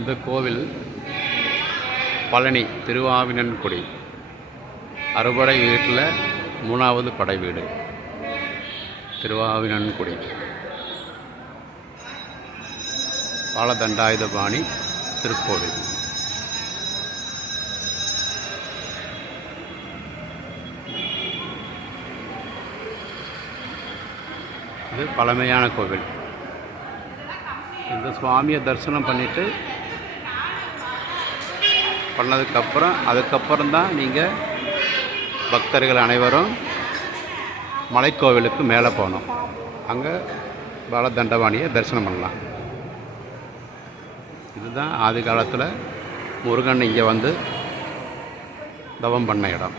இந்த கோவில் பழனி திருவாவினன்குடி அறுபடை வீட்டில் 3வது படை வீடு திருவாவினன்குடி பாலதண்டாயுதபாணி திருக்கோவில். இது பழமையான கோவில். இந்த சுவாமியை தரிசனம் பண்ணிவிட்டு அதுக்கப்புறம் தான் நீங்கள் பக்தர்கள் அனைவரும் மலைக்கோவிலுக்கு மேலே போகணும். அங்கே பாலதண்டபாணியை தரிசனம் பண்ணலாம். இதுதான் ஆதி காலத்தில் முருகன் இங்கே வந்து தவம் பண்ண இடம்.